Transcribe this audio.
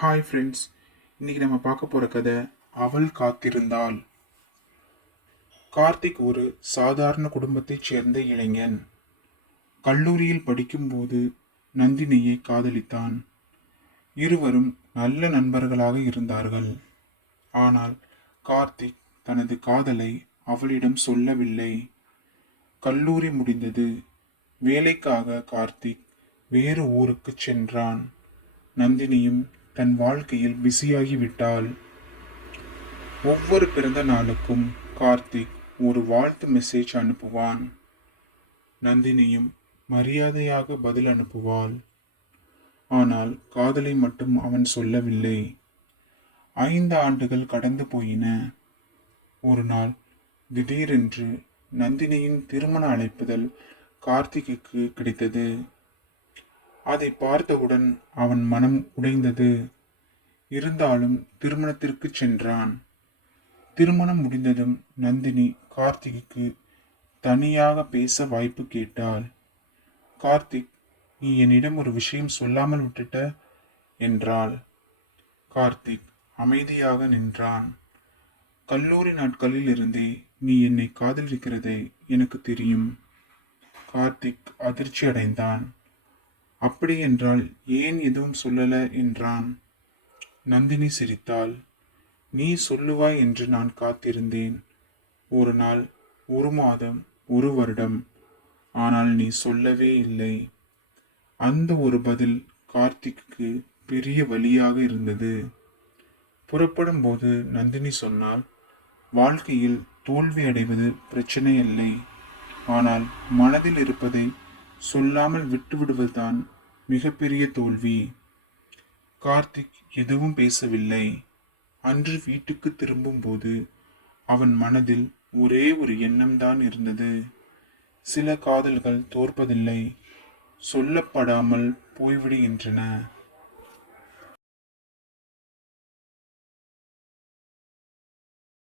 Hi friends. இன்னைக்கு நம்ம பார்க்க போகிற கதை அவள் காத்திருந்தாள். கார்த்திக் ஒரு சாதாரண குடும்பத்தைச் சேர்ந்த இளைஞன். கல்லூரியில் படிக்கும்போது நந்தினியை காதலித்தான். இருவரும் நல்ல நண்பர்களாக இருந்தார்கள். ஆனால் கார்த்திக் தனது காதலை அவளிடம் சொல்லவில்லை. கல்லூரி முடிந்தது. வேலைக்காக கார்த்திக் வேறு ஊருக்குச் சென்றான். நந்தினியும் தன் வாழ்க்கையில் பிஸியாகி விட்டாள். ஒவ்வொரு பிறந்த நாளுக்கும் கார்த்திக் ஒரு வாழ்த்து மெசேஜ் அனுப்புவான். நந்தினியும் மரியாதையாக பதில் அனுப்புவாள். ஆனால் காதலை மட்டும் அவன் சொல்லவில்லை. 5 ஆண்டுகள் கடந்து போயின. ஒரு நாள் திடீரென்று நந்தினியின் திருமண அழைப்புதல் கார்த்திக்கு கிடைத்தது. அதை பார்த்தவுடன் அவன் மனம் உடைந்தது. இருந்தாலும் திருமணத்திற்கு சென்றான். திருமணம் முடிந்ததும் நந்தினி கார்த்திக்கு தனியாக பேச வாய்ப்பு கேட்டாள். கார்த்திக், நீ என்னிடம் ஒரு விஷயம் சொல்லாமல் விட்டுட்ட என்றாள். கார்த்திக் அமைதியாக நின்றான். கல்லூரி நாட்களில் இருந்தே நீ என்னை காதலிக்கிறதை எனக்கு தெரியும். கார்த்திக் அதிர்ச்சி அடைந்தான். அப்படி என்றால் ஏன் எதுவும் சொல்லல என்றான். நந்தினி சிரித்தாள். நீ சொல்லுவாய் என்று நான் காத்திருந்தேன். ஒரு நாள், 1 மாதம், 1 வருடம். ஆனால் நீ சொல்லவே இல்லை. அந்த ஒரு பதில் கார்த்திக்கு பெரிய வலியாக இருந்தது. புறப்படும் போது நந்தினி சொன்னாள், வாழ்க்கையில் தோல்வி அடைவது பிரச்சனை இல்லை. ஆனால் மனதில் இருப்பதை சொல்லாமல் விட்டுவிடுவதுதான் மிகப்பெரிய தோல்வி. கார்த்திக் எதுவும் பேசவில்லை. அன்று வீட்டுக்கு திரும்பும்போது அவன் மனதில் ஒரே ஒரு எண்ணம்தான் இருந்தது. சில காதல்கள் தோற்பதில்லை, சொல்லப்படாமல் போய்விடுகின்றன.